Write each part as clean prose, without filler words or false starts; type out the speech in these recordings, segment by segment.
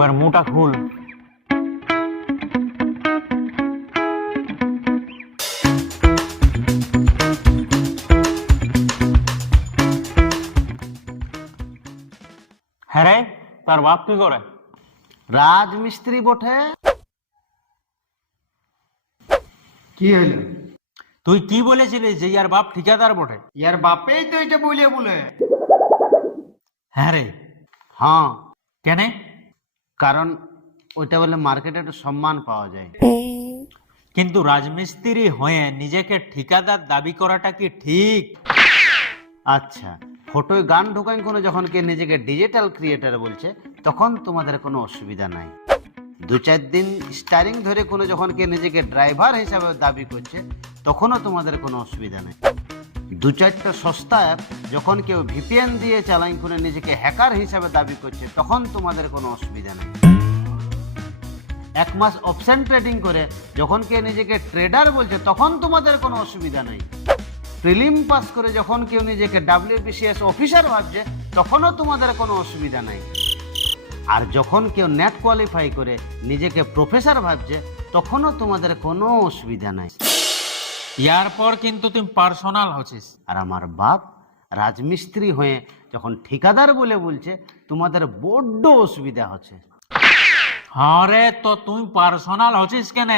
ওর মুটা খুল। হ্যাঁ রে, তার বাপ কি করে? রাজমিস্ত্রি বটে। কি হইল? তুই কি বলেছিলিস যে ইয়ার বাপ ঠিকাদার বটে? ইয়ার বাপেই তো এটা বলে হ্যাঁ রে, হ্যাঁ, কেন? কারণ ওইটা বলে মার্কেটে একটা সম্মান পাওয়া যায়। কিন্তু রাজমিস্ত্রি হয়ে নিজেকে ঠিকাদার দাবি করাটা কি ঠিক? আচ্ছা, ফটোয় গান ঢোকাই কোনো যখন কে নিজেকে ডিজিটাল ক্রিয়েটার বলছে তখন তোমাদের কোনো অসুবিধা নাই। 2-4 দিন স্টারিং ধরে কোনো যখন কে নিজেকে ড্রাইভার হিসাবে দাবি করছে তখনও তোমাদের কোনো অসুবিধা নেই। 2-4টা সস্তা অ্যাপ যখন কেউ ভিপিএন দিয়ে চালাই করে নিজেকে হ্যাকার হিসাবে দাবি করছে তখন তোমাদের কোনো অসুবিধা নেই। 1 মাস অপশন ট্রেডিং করে যখন কে নিজেকে ট্রেডার বলছে তখন তোমাদের কোনো অসুবিধা নেই। প্রিলিম পাস করে যখন কেউ নিজেকে WBCS অফিসার ভাবছে তখনও তোমাদের কোনো অসুবিধা নাই। আর যখন কেউ নেট কোয়ালিফাই করে নিজেকে প্রফেসর ভাবছে তখনও তোমাদের কোনো অসুবিধা নাই। ইয়ার পর কিন্তু তুই পার্সোনাল হচ্ছিস। আর আমার বাপ রাজমিস্ত্রি হয়ে যখন ঠিকাদার বলে বলছে তোমাদের বড্ড অসুবিধা হচ্ছে। হ্যাঁ রে, তো তুই পার্সোনাল হচ্ছিস কেন?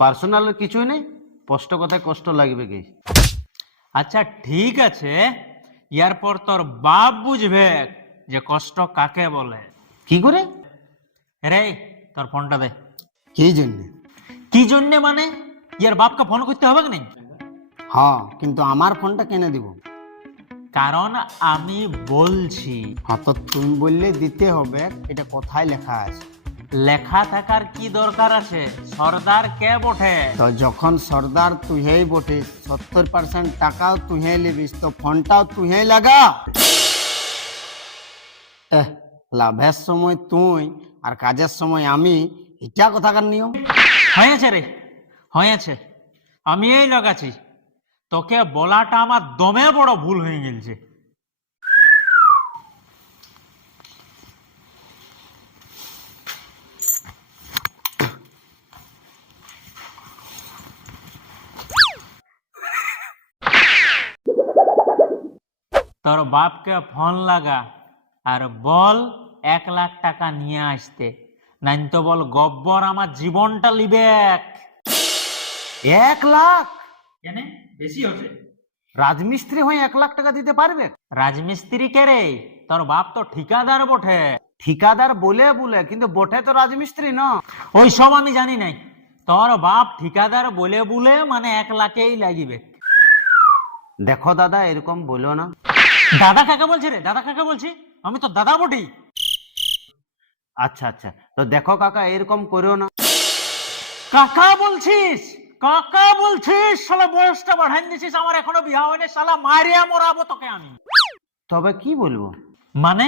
পার্সোনাল কিছুই নেই, স্পষ্ট কথায় কষ্ট লাগবে কি? আচ্ছা ঠিক আছে, ইয়ার পর তোর বাপ বুঝবে যে কষ্ট কাকে বলে। কি করে? রে, তোর ফোনটা দে। কি জন্য? কি জন্য মানে? ইয়ার বাপকে ফোন করতে হবে কি নাই? হ্যাঁ, কিন্তু আমার ফোনটা কেনে দিব? কারণ আমি বলছি। হ্যাঁ, তো তুমি বললে দিতে হবে। এটা কোথায় লেখা আছে? লেখা থাকার কি দরকার আছে? সর্দার কে বটে? তো যখন সর্দার তুহেই বটিস, 70% টাকাও তুহে লিবিস, তো ফোনটাও তুহেই লাগা। লাভের সময় তুই আর কাজের সময় আমি, এটা কোথাকার নিয়ম? হয়েছে রে, হয়েছে। আমি এই লাগাচ্ছি। তোকে বলাটা আমার দমে বড় ভুল হয়ে গেছে। তোর বাপকে ফোন লাগা আর বল 1 লাখ টাকা নিয়ে আসতে, নাই তো বল গব্বর আমার জীবনটা লিবে। 1 লাখ? কেন? বেশি হচ্ছে? রাজমিস্ত্রি হয়ে 1 লাখ টাকা দিতে পারবে? রাজমিস্ত্রি কে রে? তোর বাপ তো ঠিকাদার বটে। ঠিকাদার বলে বলে, কিন্তু বটে তো রাজমিস্ত্রি না। ওই সব আমি জানি নাই। তোর বাপ ঠিকাদার বলে বলে মানে 1 লাখেই লাগিবে। দেখো দাদা, এরকম বলো না। দাদা কাকে বলছি রে? দাদা কাকে বলছি? আমি তো দাদা বটি। আচ্ছা আচ্ছা, তো দেখো কাকা, এরকম করো না। কাকা বলছিস? কাকা বলছিস? শালা বয়সটা বাড়াই দিছিস, আমার এখনো বিয়া হয়নি। শালা মারিয়া মরাবো তোকে আমি। তবে কি বলবো? মানে?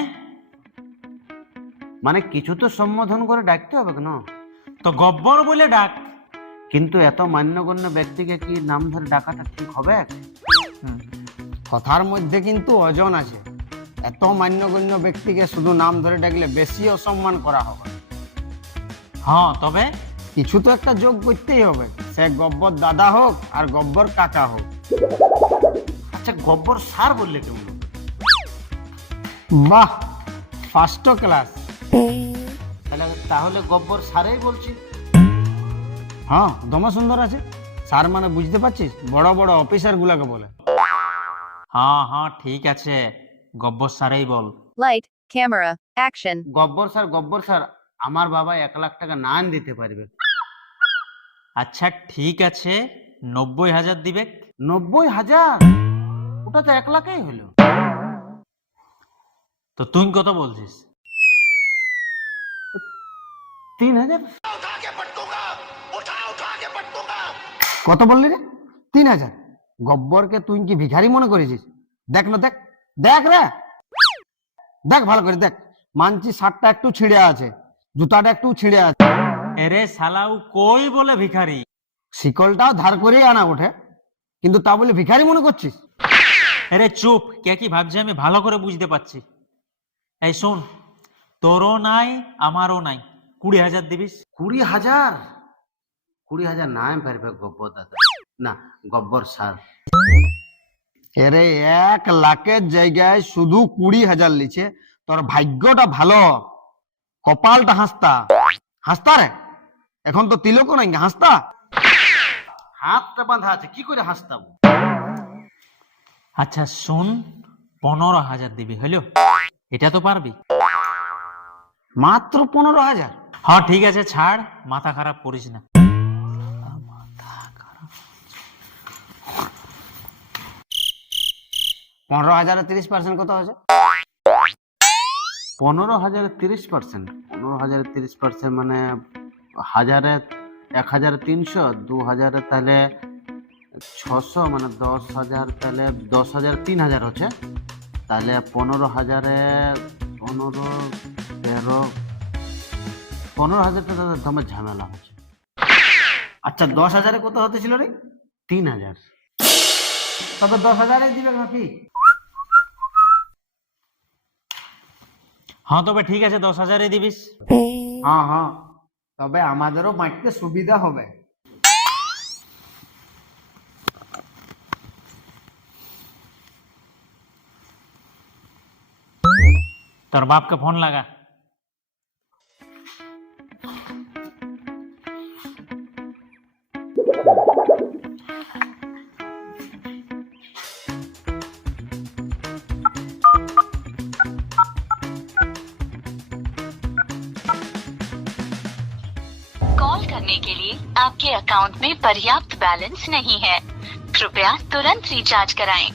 মানে কিছু তো সম্বোধন করে ডাকতে হবে না? তো গব্বর বলে ডাক। কিন্তু এত মান্যগণ্য ব্যক্তিকে কি নাম ধরে ডাকাটা ঠিক হবে? কথার মধ্যে কিন্তু ওজন আছে। এত মান্যগণ্য ব্যক্তিকে শুধু নাম ধরে ডাকলে বেশি অসম্মান করা হবে। হ্যাঁ, তবে কিছু তো একটা যোগ করতেই হবে, সে গব্বর দাদা হোক আর গব্বর কাকা হোক। আচ্ছা, গব্বর স্যার বললে কেমন? বাহ, ফার্স্ট ক্লাস। তাহলে গব্বর স্যারেই বলছি। হ্যাঁ, দমে সুন্দর আছে। স্যার মানে বুঝতে পারছিস, বড় বড় অফিসার গুলাকে বলে। হ্যাঁ হ্যাঁ ঠিক আছে, গব্বর স্যারেই বল। Light, camera, action. Gabbar sir, আমার বাবা 1 লাখ টাকা না দিতে পারবে। আচ্ছা ঠিক আছে, 90,000 দিবে। 90,000? ওটা তো 1 লাখই হলো। তো তুই কত বলছিস? 3,000? কত বললি রে? 3,000? গব্বরকে তুই কি ভিখারি মনে করেছিস? দেখ না, দেখ দেখ রে, দেখ ভালো করে দেখ। মানছি শার্টটা একটু ছিঁড়ে আছে, জুতাটা একটু ছিঁড়ে আছে, এরে শালাও কই বলে ভিখারি? শিকলটাও ধার করেই আনা ওঠে, কিন্তু তা বলে ভিখারি মনে করছিস? আরে চুপ, কে কি ভাবছে আমি ভালো করে বুঝতে পারছি। এই শোন, তোরও নাই আমারও নাই, 20,000 দিবিস। 20,000? 20,000 নাই পারবে গব্বর দাদা, না গব্বর স্যার। এরে 1 লাখের জায়গায় শুধু 20,000 লিছে, তোর ভাগ্যটা ভালো, কপালটা হাসতা হাসতা রে। এখন তো তিলকও নাই, হাসতা। হাতটা বাঁধা আছে, কি করে হাসতাম? আচ্ছা শুন, 15,000 দিবি, হইলো? এটা তো পারবি? মাত্র 15,000? হ্যাঁ ঠিক আছে, ছাড়, মাথা খারাপ করিস না। 15,000 30% কত হয়েছে? 15,000 30%? 15,000 30% মানে 1,300, 2,000 তাহলে 600, মানে 10,000, তাহলে 10,000 3,000 হচ্ছে। তাহলে 15,000 15, 13, 15,000 তো দাদা তোমার ঝামেলা হচ্ছে। আচ্ছা 10,000 কত হতে ছিল রে? 3,000। তবে 10,000 দিবে নাকি? হ্যাঁ তবে ঠিক আছে, 10,000 দিবিস। হ্যাঁ হ্যাঁ, তবে আমাদেরও বাঁচতে সুবিধা হবে। তোর বাপকে ফোন লাগা। कॉल करने के लिए आपके अकाउंट में पर्याप्त बैलेंस नहीं है, कृपया तुरंत रिचार्ज कराएं।